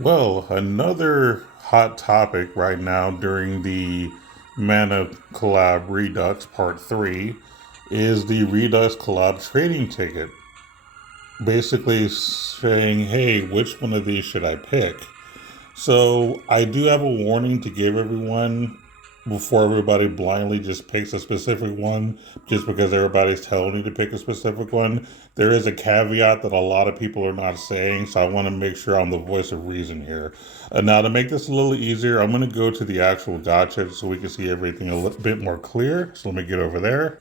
Well, another hot topic right now during the Mana Collab Redux Part 3 is the Redux Collab trading ticket. Basically saying, hey, which one of these should I pick? So I do have a warning to give everyone before everybody blindly just picks a specific one just because everybody's telling you to pick a specific one. There is a caveat that a lot of people are not saying, so I want to make sure I'm the voice of reason here. Now, to make this a little easier, I'm going to go to the actual gotcha so we can see everything a little bit more clear. So let me get over there.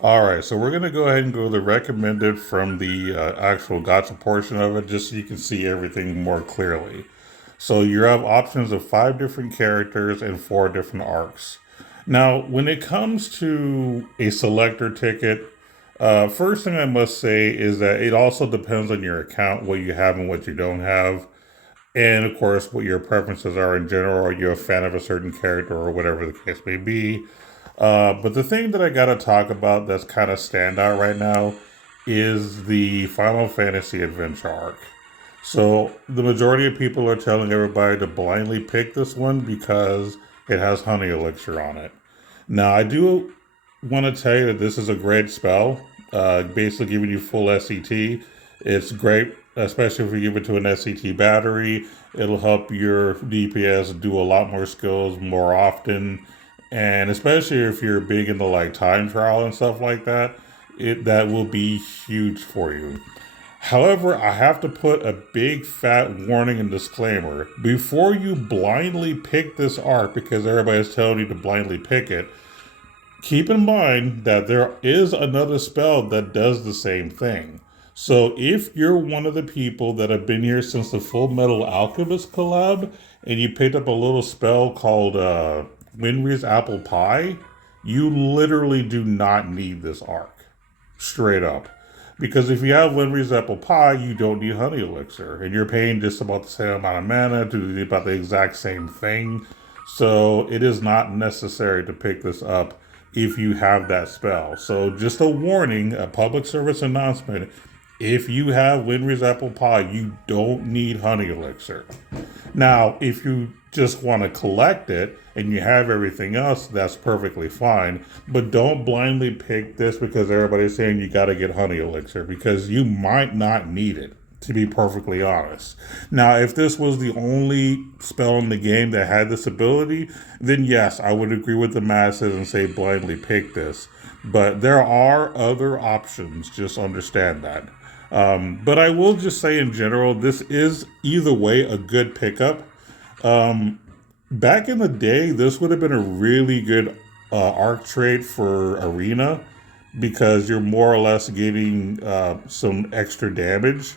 All right, so we're going to go ahead and go to the recommended from the actual gotcha portion of it just so you can see everything more clearly. So you have options of 5 different characters and 4 different arcs. Now, when it comes to a selector ticket, first thing I must say is that it also depends on your account, what you have and what you don't have. And of course, what your preferences are in general. Are you a fan of a certain character or whatever the case may be? But the thing that I gotta talk about that's kind of standout right now is the Final Fantasy Adventure arc. So the majority of people are telling everybody to blindly pick this one because it has honey elixir on it. Now I do want to tell you that this is a great spell. Basically giving you full SCT. It's great, especially if you give it to an SCT battery. It'll help your DPS do a lot more skills more often, and especially if you're big into like time trial and stuff like that, that will be huge for you. However, I have to put a big fat warning and disclaimer. Before you blindly pick this arc, because everybody's telling you to blindly pick it, keep in mind that there is another spell that does the same thing. So if you're one of the people that have been here since the Full Metal Alchemist collab, and you picked up a little spell called Winry's Apple Pie, you literally do not need this arc. Straight up. Because if you have Winry's Apple Pie, you don't need Honey Elixir. And you're paying just about the same amount of mana to do about the exact same thing. So it is not necessary to pick this up if you have that spell. So just a warning, a public service announcement. If you have Winry's Apple Pie, you don't need Honey Elixir. Now, if you just want to collect it and you have everything else, that's perfectly fine. But don't blindly pick this because everybody's saying you got to get Honey Elixir because you might not need it, to be perfectly honest. Now, if this was the only spell in the game that had this ability, then yes, I would agree with the masses and say blindly pick this. But there are other options, just understand that. But I will just say in general, this is either way a good pickup. Back in the day, this would have been a really good arc trait for Arena because you're more or less getting some extra damage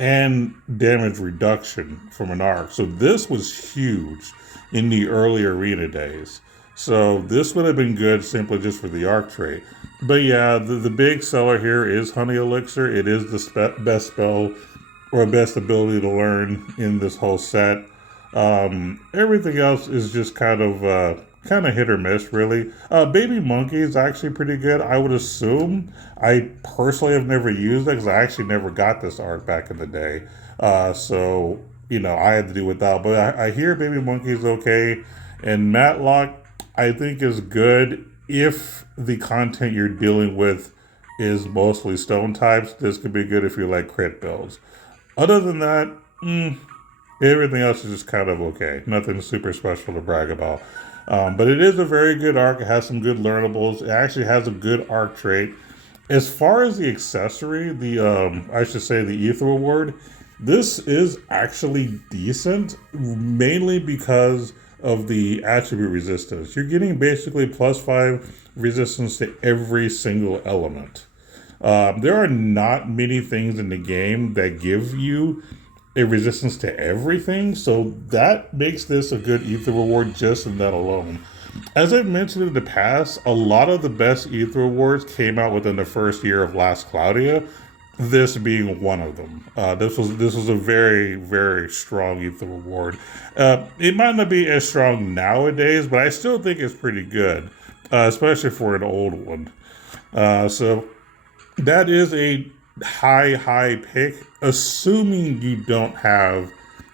and damage reduction from an arc. So this was huge in the early Arena days. So this would have been good simply just for the arc trait. But yeah, the big seller here is Honey Elixir. It is the best spell or best ability to learn in this whole set. Everything else is just kind of hit or miss, really. Baby Monkey is actually pretty good. I would assume. I personally have never used it because I actually never got this arc back in the day. So I had to do without. But I hear Baby Monkey is okay, and Matlock I think is good if the content you're dealing with is mostly stone types. This could be good if you like crit builds. Other than that, everything else is just kind of okay. Nothing super special to brag about. But it is a very good arc. It has some good learnables. It actually has a good arc trait. As far as the accessory, I should say the Ether Award, this is actually decent, mainly because of the attribute resistance. You're getting basically +5 resistance to every single element. There are not many things in the game that give you a resistance to everything, so that makes this a good Ether Reward just in that alone. As I've mentioned in the past, a lot of the best Ether Awards came out within the first year of Last Cloudia, this being one of them. This was a very, very strong Ether Award. It might not be as strong nowadays, but I still think it's pretty good, especially for an old one. So that is a high pick, assuming you don't have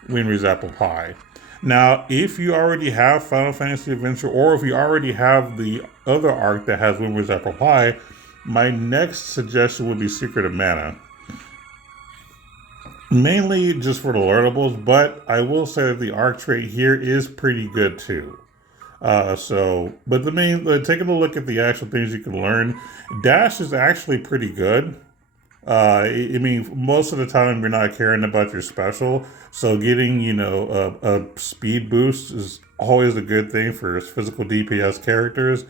Winry's apple pie. Now, if you already have Final Fantasy Adventure, or if you already have the other arc that has Winry's apple pie, my next suggestion would be Secret of Mana. Mainly just for the learnables, but I will say that the arc trait here is pretty good too. But the main, taking a look at the actual things you can learn, Dash is actually pretty good. I mean, most of the time you're not caring about your special, so getting a speed boost is always a good thing for physical DPS characters.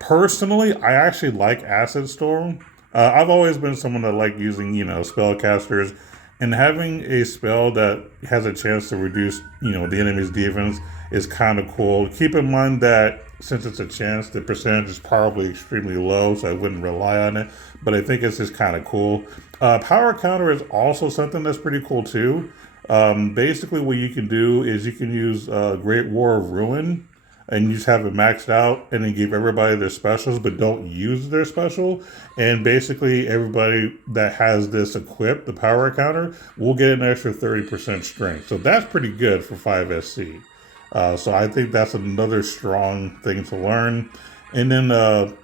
Personally, I actually like Acid Storm. I've always been someone that like using spellcasters, and having a spell that has a chance to reduce the enemy's defense is kind of cool. Keep in mind that since it's a chance, the percentage is probably extremely low, so I wouldn't rely on it. But I think it's just kind of cool. Power counter is also something that's pretty cool too. Basically, what you can do is you can use Great War of Ruin, and you just have it maxed out, and then give everybody their specials, but don't use their special. And basically, everybody that has this equipped, the power counter, will get an extra 30% strength. So that's pretty good for 5SC. So I think that's another strong thing to learn. And then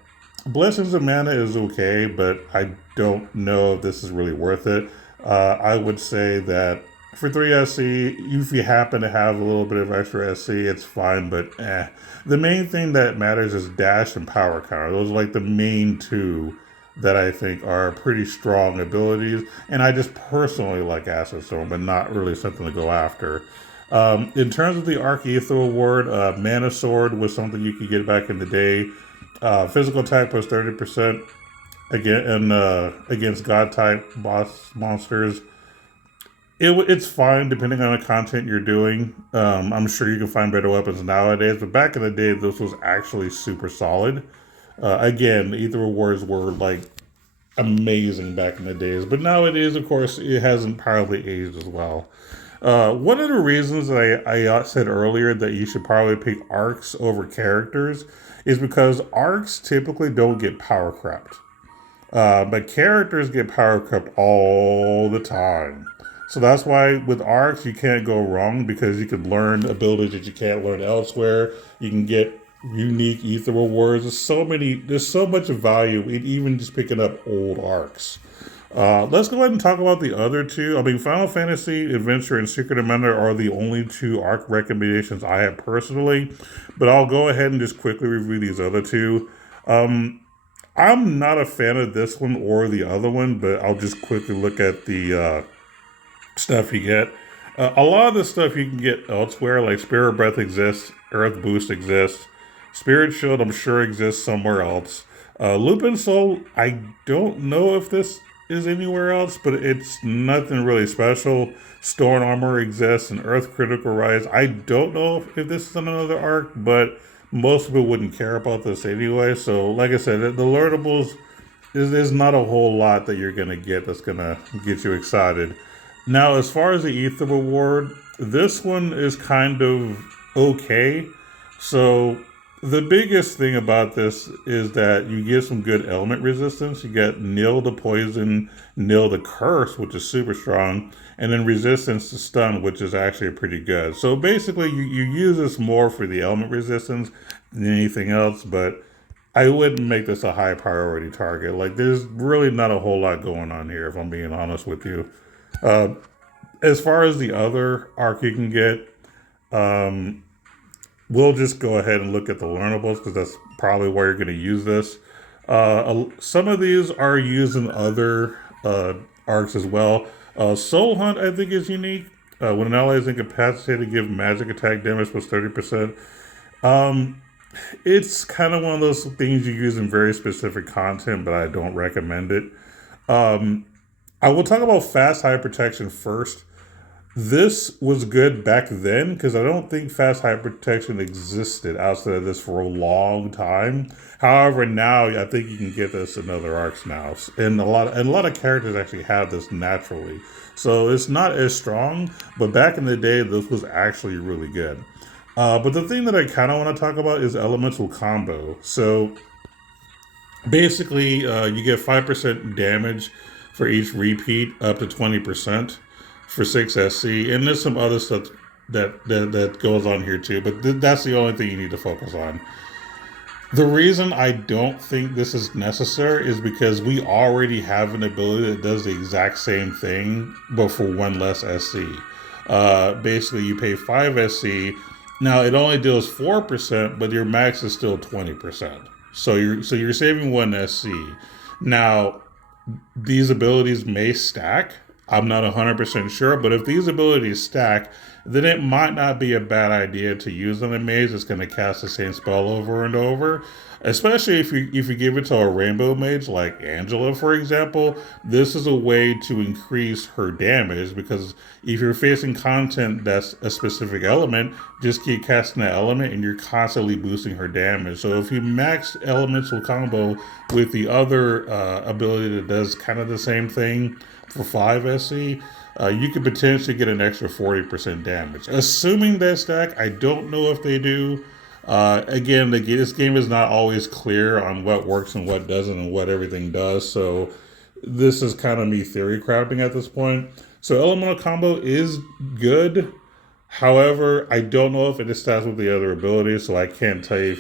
Blessings of Mana is okay, but I don't know if this is really worth it. I would say that for 3SC, if you happen to have a little bit of extra SC, it's fine, but The main thing that matters is dash and power counter. Those are like the main two that I think are pretty strong abilities. And I just personally like Acid Storm, but not really something to go after. In terms of the Archaether Award, Mana Sword was something you could get back in the day. Physical attack plus 30% against God type boss monsters. It's fine depending on the content you're doing. I'm sure you can find better weapons nowadays, but back in the day, this was actually super solid. Again, Ether Awards were like amazing back in the days, but nowadays, of course, it hasn't probably aged as well. One of the reasons I said earlier that you should probably pick arcs over characters is because arcs typically don't get power crept. But characters get power crept all the time. So that's why with arcs you can't go wrong, because you can learn abilities that you can't learn elsewhere. You can get unique ethereal words. There's so much value in even just picking up old arcs. Let's go ahead and talk about the other two. I mean, Final Fantasy Adventure and Secret of Mana are the only two arc recommendations I have personally, but I'll go ahead and just quickly review these other two. I'm not a fan of this one or the other one, but I'll just quickly look at the stuff you get. A lot of the stuff you can get elsewhere, like Spirit Breath exists, Earth Boost exists, Spirit Shield I'm sure exists somewhere else. Lupin Soul, I don't know if this is anywhere else, but it's nothing really special. Storm Armor exists and Earth Critical Rise. I don't know if this is on another arc, but most people wouldn't care about this anyway. So like I said, the learnables, there's not a whole lot that you're going to get that's going to get you excited. Now, as far as the Ether Reward, this one is kind of okay. So the biggest thing about this is that you get some good element resistance. You get Nil to Poison, Nil to Curse, which is super strong, and then Resistance to Stun, which is actually pretty good. So basically, you use this more for the element resistance than anything else, but I wouldn't make this a high priority target. Like, there's really not a whole lot going on here, if I'm being honest with you. As far as the other arc you can get, we'll just go ahead and look at the learnables, because that's probably where you're going to use this. Some of these are used in other arcs as well. Soul Hunt, I think, is unique. When an ally is incapacitated, give magic attack damage plus 30%. It's kind of one of those things you use in very specific content, but I don't recommend it. I will talk about Fast High Protection first. This was good back then, because I don't think Fast High Protection existed outside of this for a long time. However, now I think you can get this in other arcs now, and a lot of characters actually have this naturally. So it's not as strong, but back in the day, this was actually really good. But the thing that I kind of want to talk about is Elemental Combo. So basically, you get 5% damage for each repeat, up to 20%. for 6 SC, and there's some other stuff that goes on here too, but that's the only thing you need to focus on. The reason I don't think this is necessary is because we already have an ability that does the exact same thing, but for 1 less SC. Basically, you pay 5 SC. Now it only deals 4%, but your max is still 20%. So you're saving 1 SC. Now these abilities may stack. I'm not 100% sure, but if these abilities stack, then it might not be a bad idea to use on a mage that's going to cast the same spell over and over. Especially if you give it to a rainbow mage like Angela, for example, this is a way to increase her damage, because if you're facing content that's a specific element, just keep casting that element and you're constantly boosting her damage. So if you max elemental combo with the other ability that does kind of the same thing for 5 SC, you could potentially get an extra 40% damage. Assuming that stack, I don't know if they do. Again, this game is not always clear on what works and what doesn't and what everything does. So this is kind of me theory crafting at this point. So elemental combo is good. However, I don't know if it stats with the other abilities, so I can't tell you I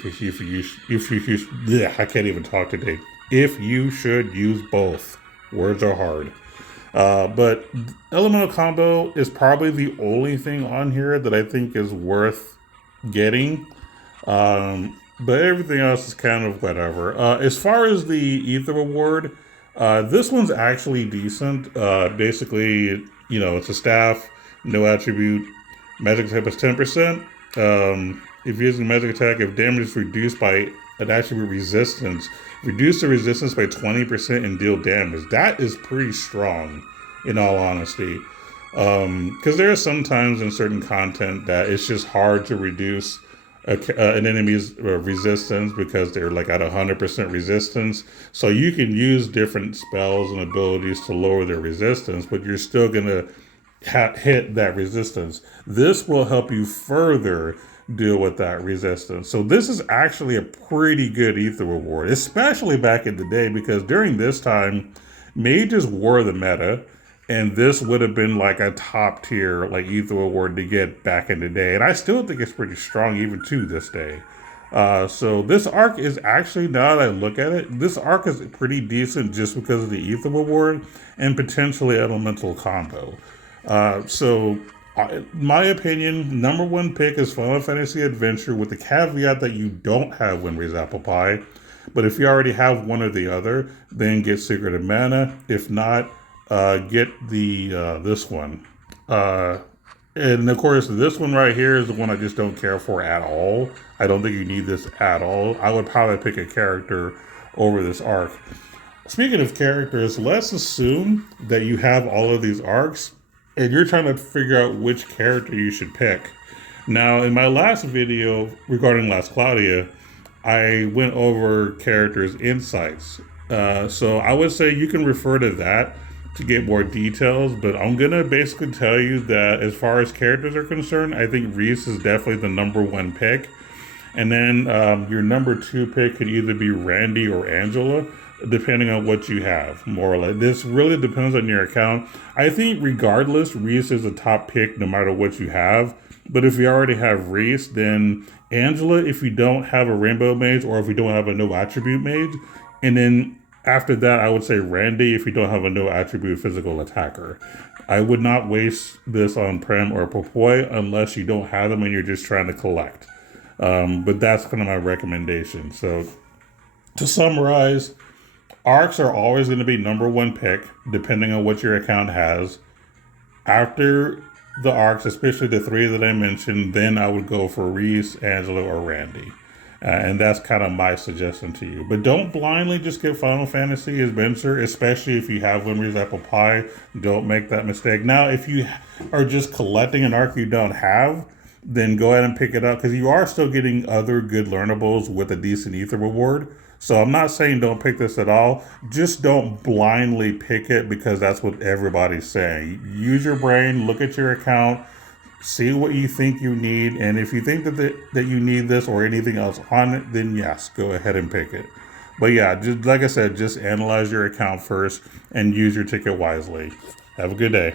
can't even talk today. If you should use both. Words are hard. But elemental combo is probably the only thing on here that I think is worth getting. But everything else is kind of whatever. As far as the Ether Reward, this one's actually decent. Basically, it's a staff, no attribute, magic attack is 10%. If using magic attack, if damage is reduced by an attribute resistance, reduce the resistance by 20% and deal damage. That is pretty strong, in all honesty. Because there are some times in certain content that it's just hard to reduce an enemy's resistance because they're like at 100% resistance. So you can use different spells and abilities to lower their resistance, but you're still going to hit that resistance. This will help you further deal with that resistance. So this is actually a pretty good Ether Reward, especially back in the day, because during this time, mages were the meta. And this would have been like a top tier like Ether Reward to get back in the day. And I still think it's pretty strong even to this day. So this arc is actually, now that I look at it, this arc is pretty decent just because of the Ether Reward and potentially elemental combo. My opinion, number one pick is Final Fantasy Adventure, with the caveat that you don't have Windray's Apple Pie. But if you already have one or the other, then get Secret of Mana. If not, get the this one. And of course, this one right here is the one I just don't care for at all. I don't think you need this at all. I would probably pick a character over this arc. Speaking of characters, let's assume that you have all of these arcs and you're trying to figure out which character you should pick. Now, in my last video regarding Last Cloudia, I went over characters' insights. So I would say you can refer to that to get more details, but I'm gonna basically tell you that as far as characters are concerned, I think Reese is definitely the number one pick. And then your number two pick could either be Randy or Angela, depending on what you have, more or less. This really depends on your account. I think regardless, Reese is a top pick no matter what you have. But if you already have Reese, then Angela if you don't have a rainbow mage, or if you don't have a no attribute mage. And then after that, I would say Randy if you don't have a no attribute physical attacker. I would not waste this on Prem or Popoi unless you don't have them and you're just trying to collect. But that's kind of my recommendation. So to summarize, arcs are always going to be number one pick, depending on what your account has. After the arcs, especially the three that I mentioned, then I would go for Reese, Angela, or Randy. And that's kind of my suggestion to you. But don't blindly just get Final Fantasy Adventure, especially if you have Windray's Apple Pie. Don't make that mistake. Now, if you are just collecting an arc you don't have, then go ahead and pick it up, because you are still getting other good learnables with a decent Ether Reward. So I'm not saying don't pick this at all. Just don't blindly pick it because that's what everybody's saying. Use your brain, look at your account, see what you think you need, and if you think that you need this or anything else on it, then yes, go ahead and pick it. But yeah, just like I said, just analyze your account first and use your ticket wisely. Have a good day.